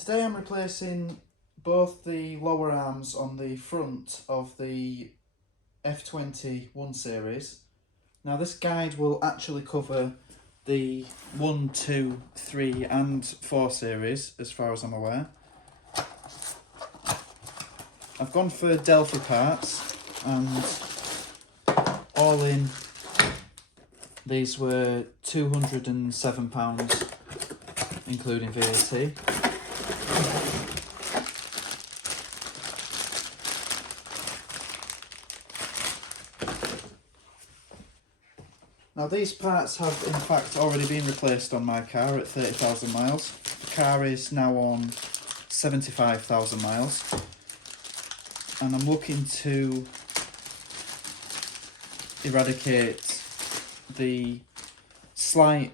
Today I'm replacing both the lower arms on the front of the F20 series. Now this guide will actually cover the 1, 2, 3 and 4 series as far as I'm aware. I've gone for Delphi parts and all in these were £207 including VAT. Now these parts have in fact already been replaced on my car at 30,000 miles. The car is now on 75,000 miles and I'm looking to eradicate the slight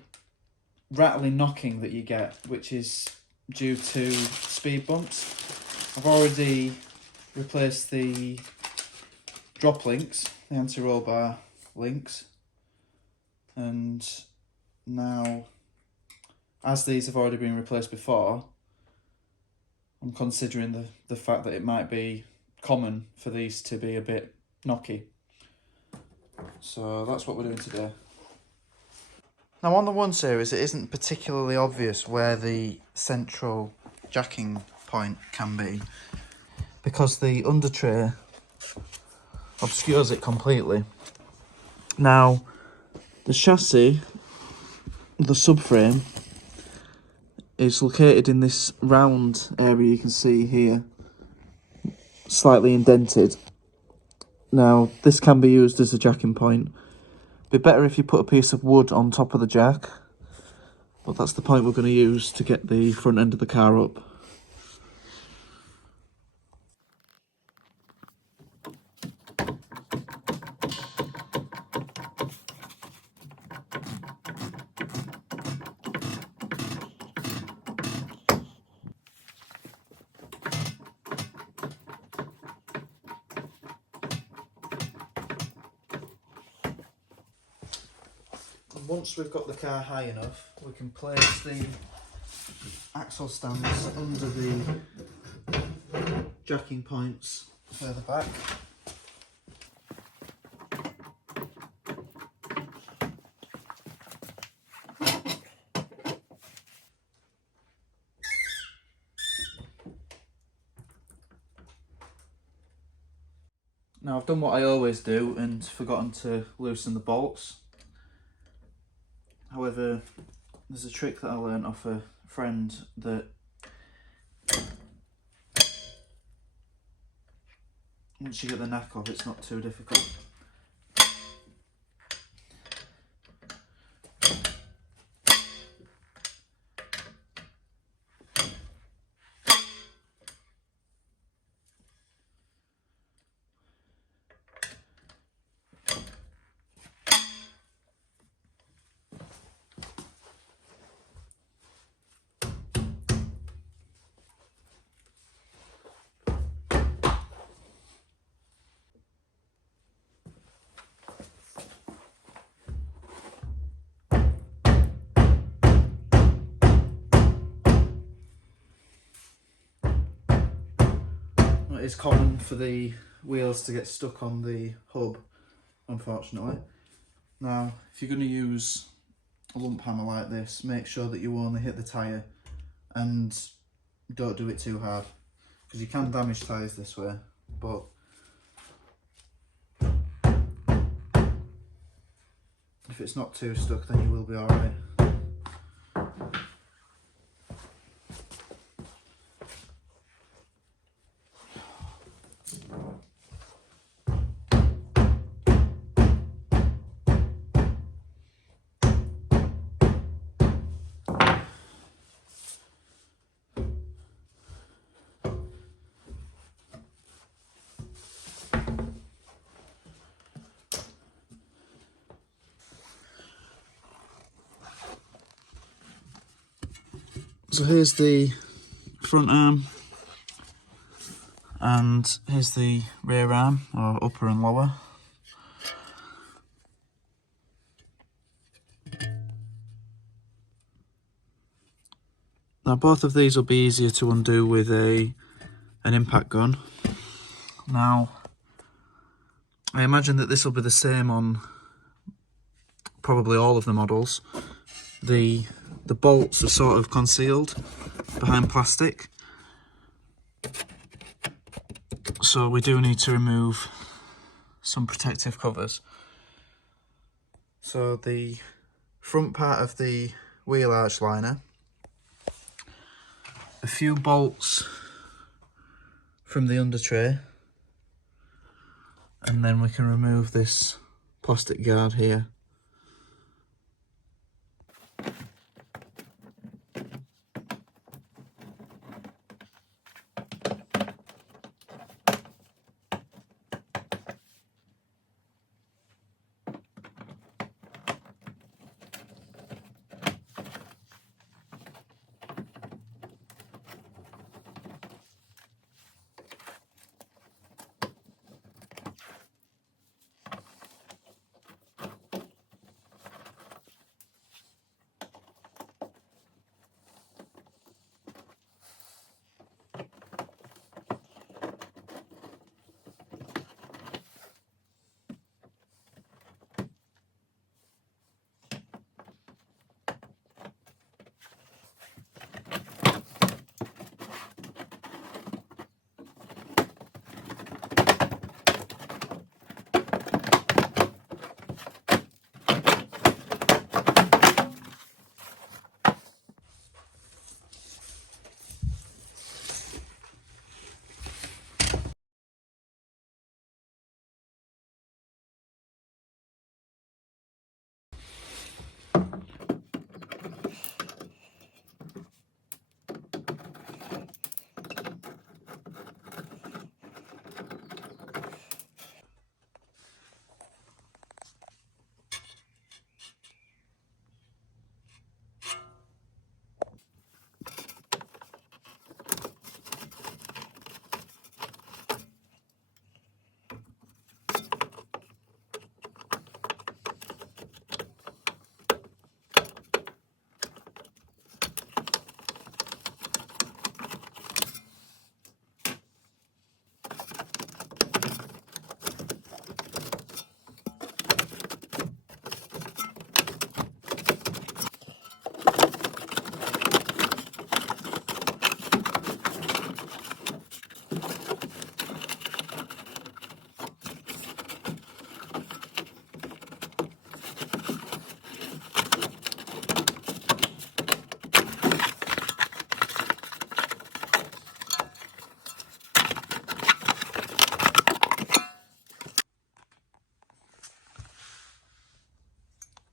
rattling knocking that you get, which is due to speed bumps. I've already replaced the drop links, the anti-roll bar links. And now, as these have already been replaced before, I'm considering the fact that it might be common for these to be a bit knocky. So that's what we're doing today. Now on the 1 series, it isn't particularly obvious where the central jacking point can be, because the under tray obscures it completely. Now, the chassis, the subframe, is located in this round area you can see here, slightly indented. Now, this can be used as a jacking point. It'd be better if you put a piece of wood on top of the jack, but that's the point we're going to use to get the front end of the car up. Once we've got the car high enough, we can place the axle stands under the jacking points further back. Now I've done what I always do and forgotten to loosen the bolts. However, there's a trick that I learned off a friend that once you get the knack of, it's not too difficult. It is common for the wheels to get stuck on the hub, unfortunately. Now, if you're going to use a lump hammer like this, make sure that you only hit the tyre and don't do it too hard, because you can damage tyres this way, but if it's not too stuck then you will be alright. So here's the front arm and here's the rear arm, or upper and lower. Now both of these will be easier to undo with an impact gun. Now I imagine that this will be the same on probably all of the models. The bolts are sort of concealed behind plastic, so we do need to remove some protective covers. So the front part of the wheel arch liner, a few bolts from the under tray, and then we can remove this plastic guard here.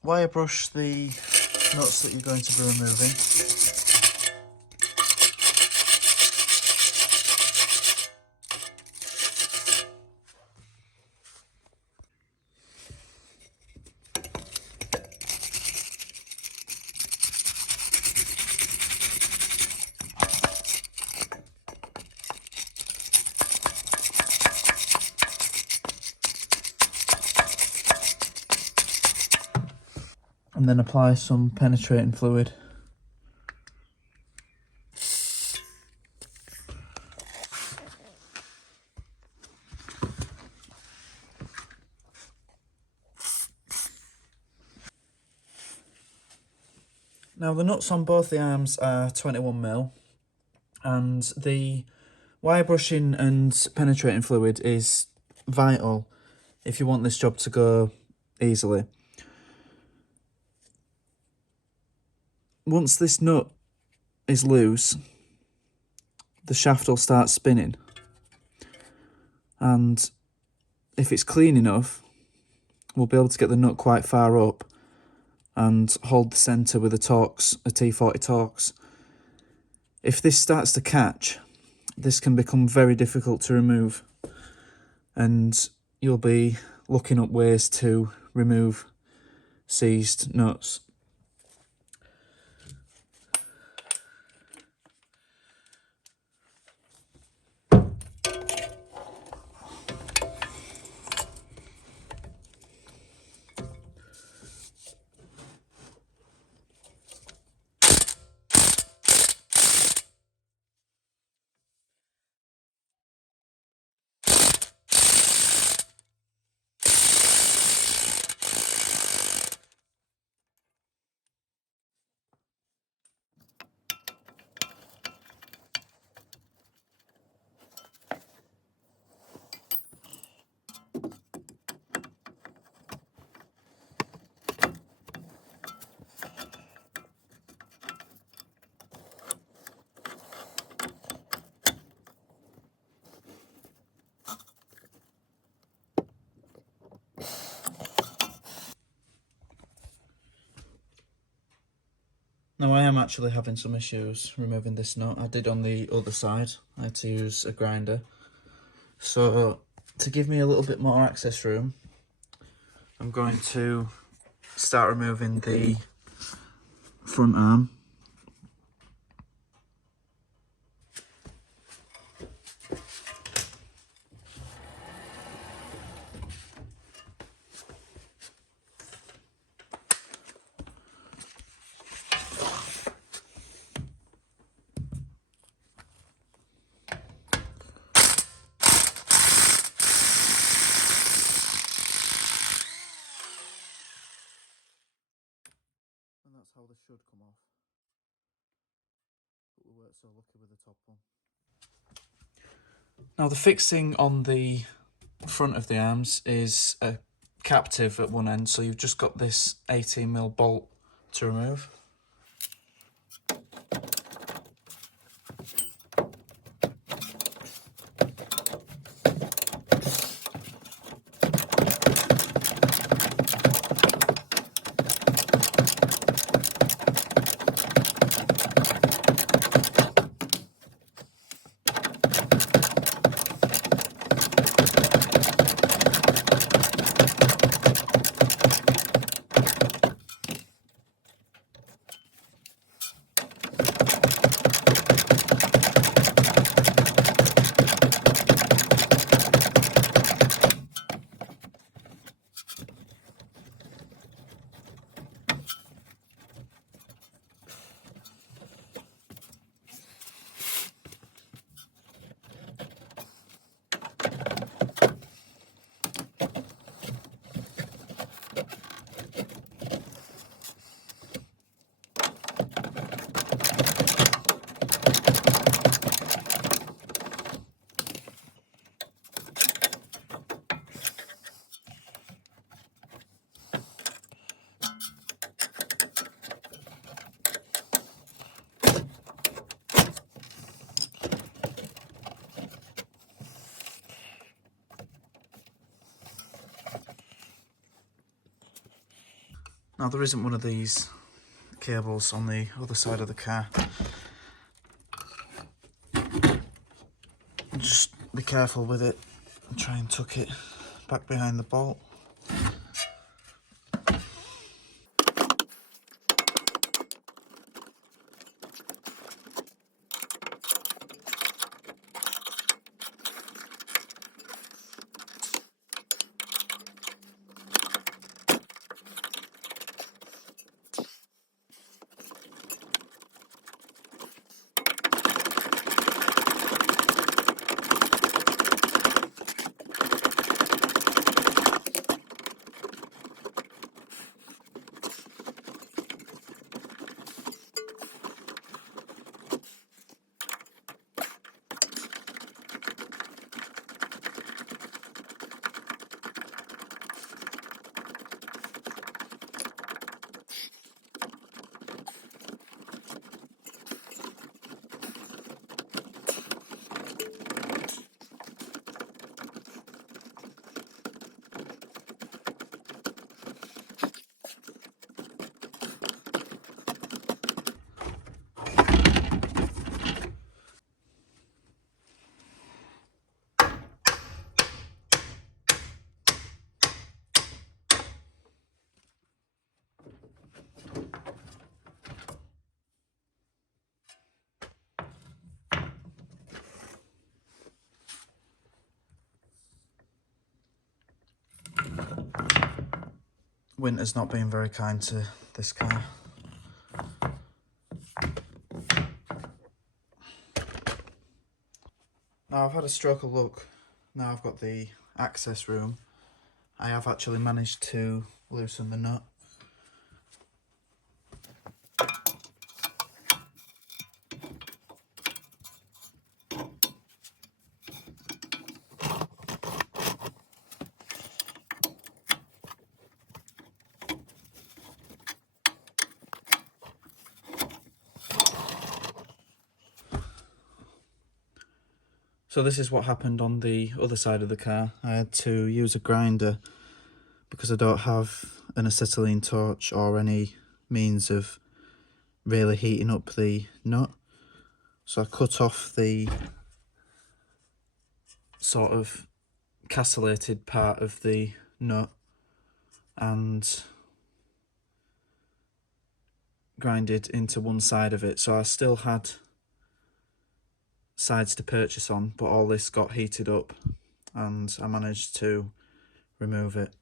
Wire brush the nuts that you're going to be removing. And then apply some penetrating fluid. Now the nuts on both the arms are 21mm, and the wire brushing and penetrating fluid is vital if you want this job to go easily. Once this nut is loose, the shaft will start spinning, and if it's clean enough, we'll be able to get the nut quite far up and hold the centre with a Torx, a T40 Torx. If this starts to catch, this can become very difficult to remove, and you'll be looking up ways to remove seized nuts. Now I am actually having some issues removing this nut. I did on the other side. I had to use a grinder. So to give me a little bit more access room, I'm going to start removing the front arm. And that's how this should come off. But we weren't so lucky with the top one. Now the fixing on the front of the arms is a captive at one end, so you've just got this 18mm bolt to remove. Now there isn't one of these cables on the other side of the car. Just be careful with it and try and tuck it back behind the bolt. Winter's not been very kind to this car. Now I've had a stroke of luck. Now I've got the access room. I have actually managed to loosen the nut. So this is what happened on the other side of the car. I had to use a grinder because I don't have an acetylene torch or any means of really heating up the nut. So I cut off the sort of castellated part of the nut and grinded into one side of it. So I still had sides to purchase on, but all this got heated up and I managed to remove it.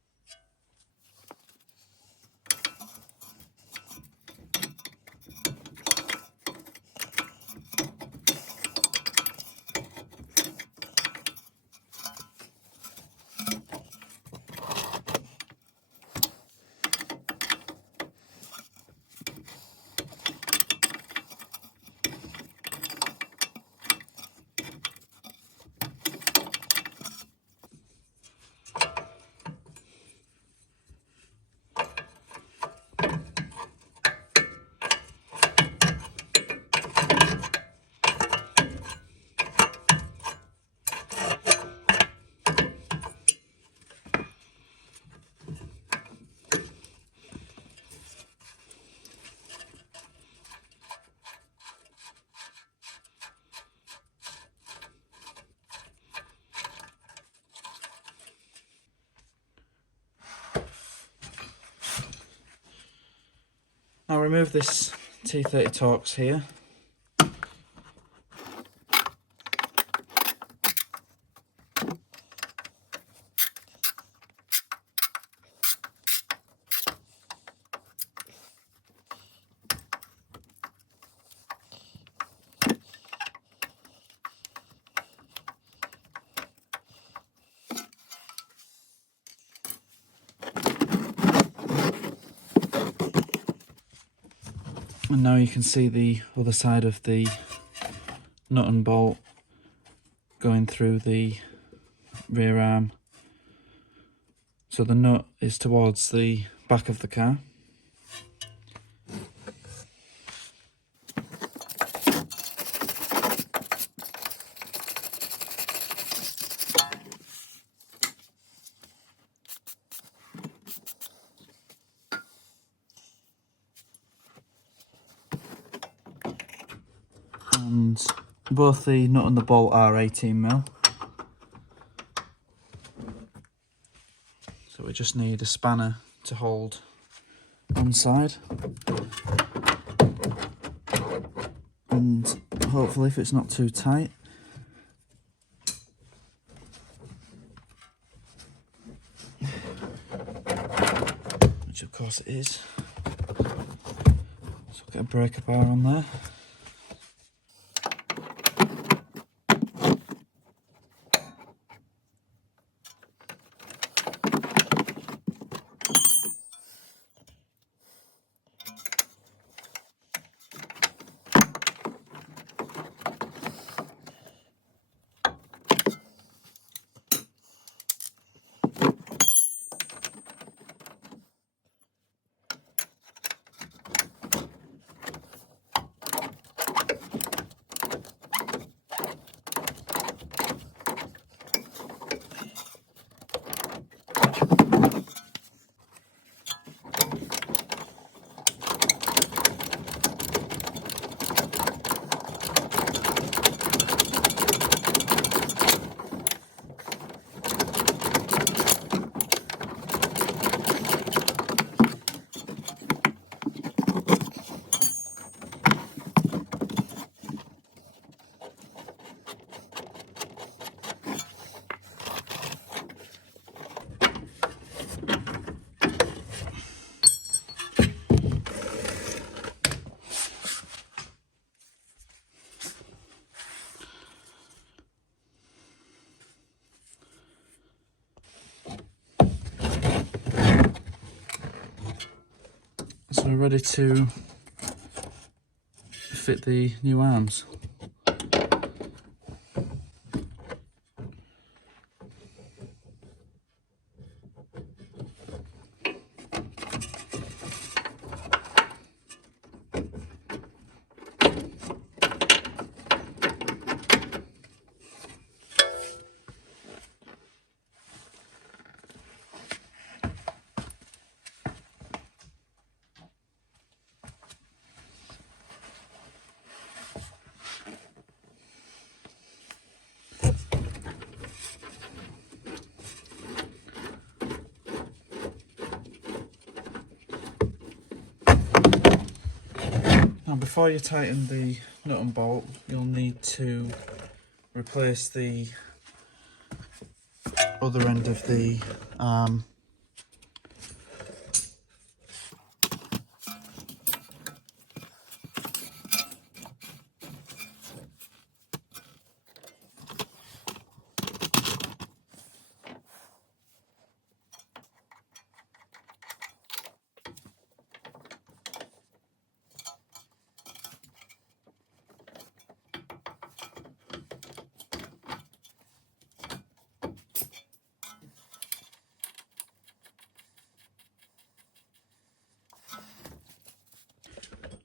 I'll remove this T30 Torx here. And now you can see the other side of the nut and bolt going through the rear arm. So the nut is towards the back of the car. And both the nut and the bolt are 18mm. So we just need a spanner to hold one side. And hopefully, if it's not too tight, which of course it is, so get a breaker bar on there. So we're ready to fit the new arms. before you tighten the nut and bolt, you'll need to replace the other end of the arm.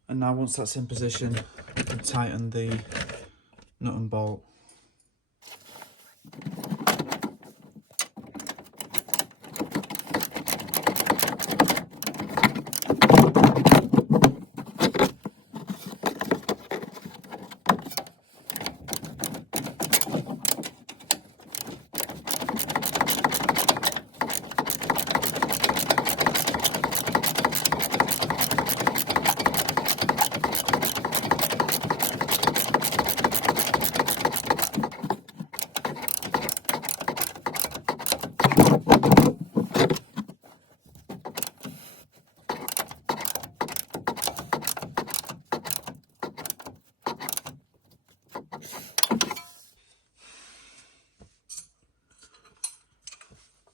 And now once that's in position, you can tighten the nut and bolt.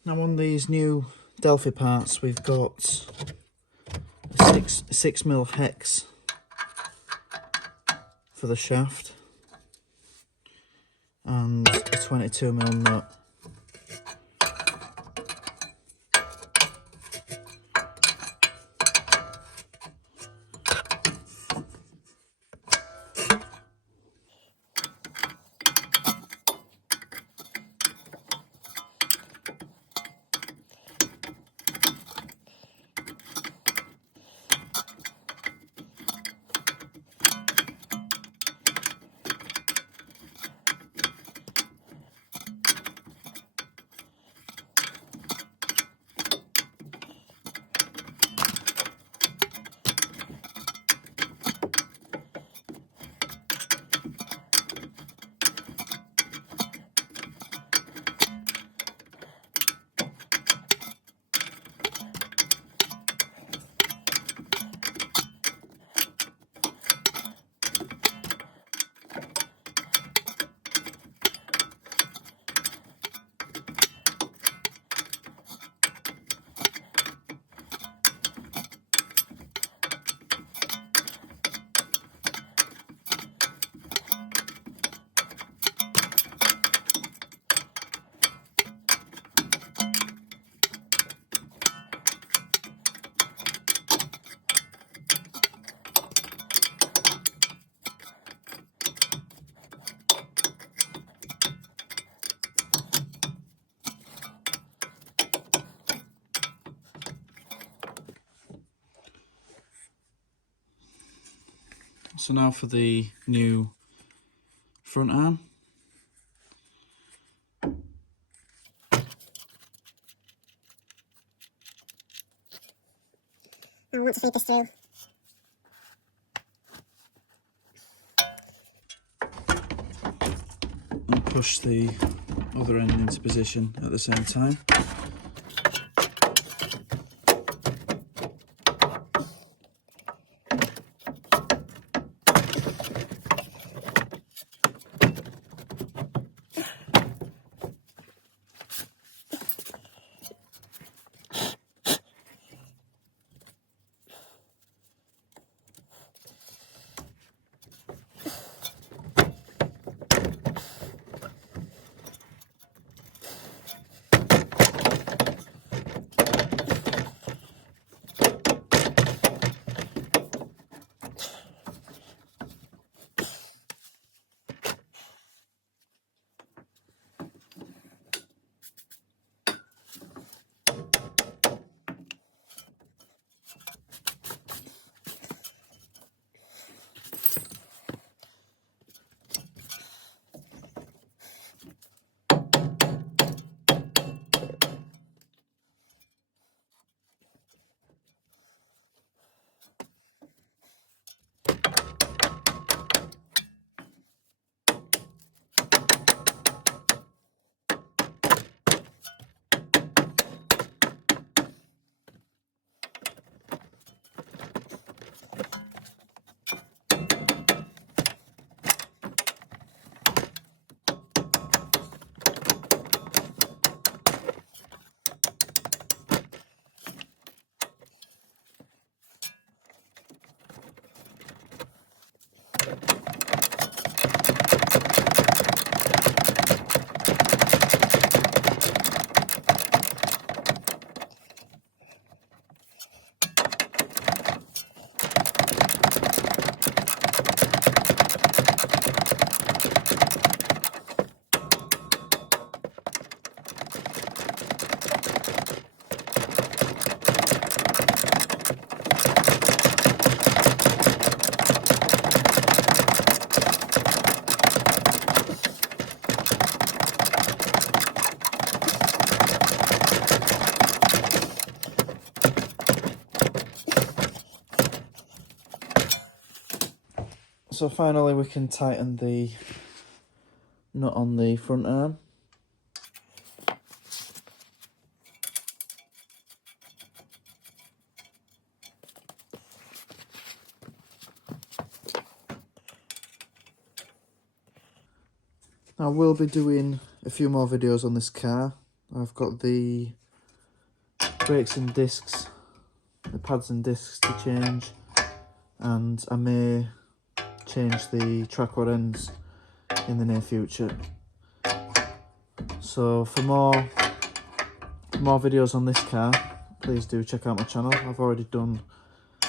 Now on these new Delphi parts, we've got a 6mm hex for the shaft and a 22mm nut. So now for the new front arm. I want to feed this through. And push the other end into position at the same time. So finally we can tighten the nut on the front arm. I will be doing a few more videos on this car. I've got the brakes and discs, the pads and discs to change, and I may change the track rod ends in the near future. So for more videos on this car, please do check out my channel. I've already done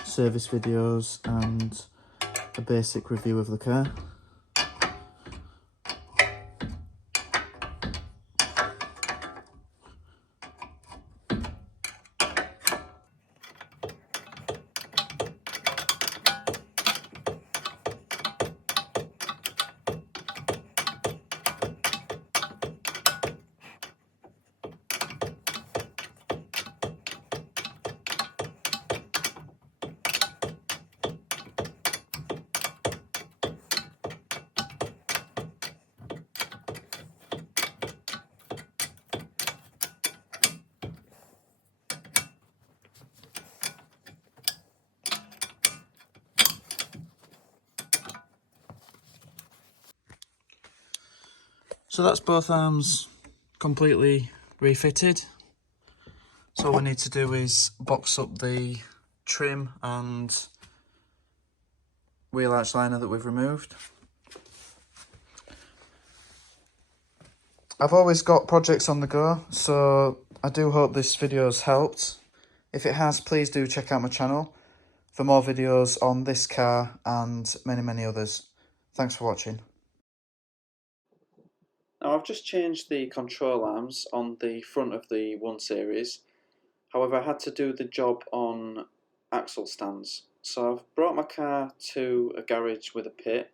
service videos and a basic review of the car. So that's both arms completely refitted. So all we need to do is box up the trim and wheel arch liner that we've removed. I've always got projects on the go, so I do hope this video has helped. If it has, please do check out my channel for more videos on this car and many others. Thanks for watching. Now I've just changed the control arms on the front of the 1 Series. However, I had to do the job on axle stands. So I've brought my car to a garage with a pit,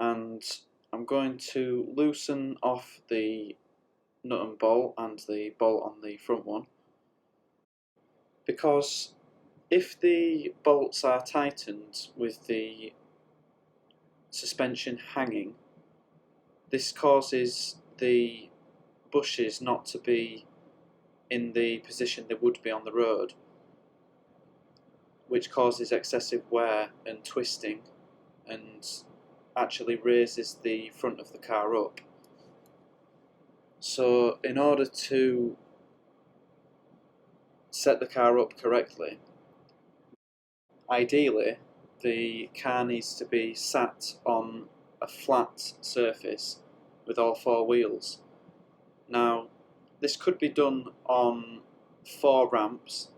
and I'm going to loosen off the nut and bolt and the bolt on the front one, because if the bolts are tightened with the suspension hanging, this causes the bushes not to be in the position they would be on the road, which causes excessive wear and twisting and actually raises the front of the car up. So in order to set the car up correctly, ideally the car needs to be sat on a flat surface with all 4 wheels. Now this could be done on 4 ramps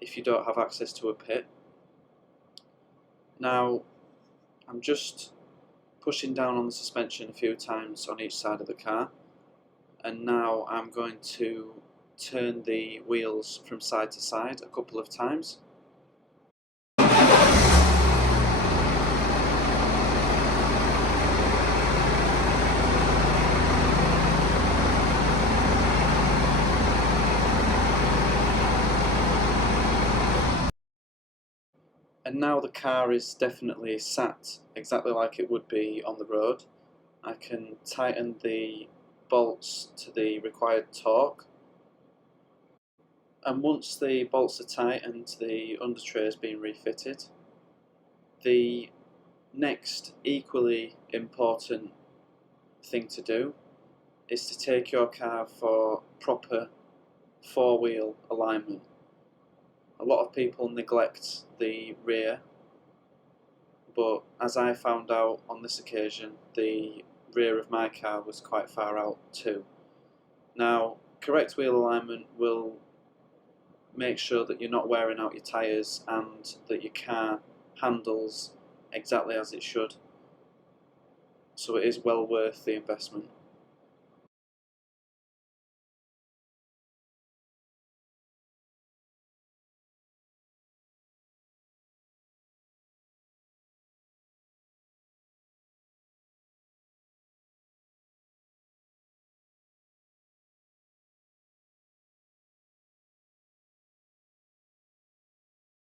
if you don't have access to a pit. Now I'm just pushing down on the suspension a few times on each side of the car, and now I'm going to turn the wheels from side to side a couple of times. And now the car is definitely sat exactly like it would be on the road. I can tighten the bolts to the required torque, and once the bolts are tight and the under tray has been refitted, the next equally important thing to do is to take your car for proper 4-wheel alignment. A lot of people neglect the rear, but as I found out on this occasion, the rear of my car was quite far out too. Now, correct wheel alignment will make sure that you're not wearing out your tyres and that your car handles exactly as it should. So it is well worth the investment.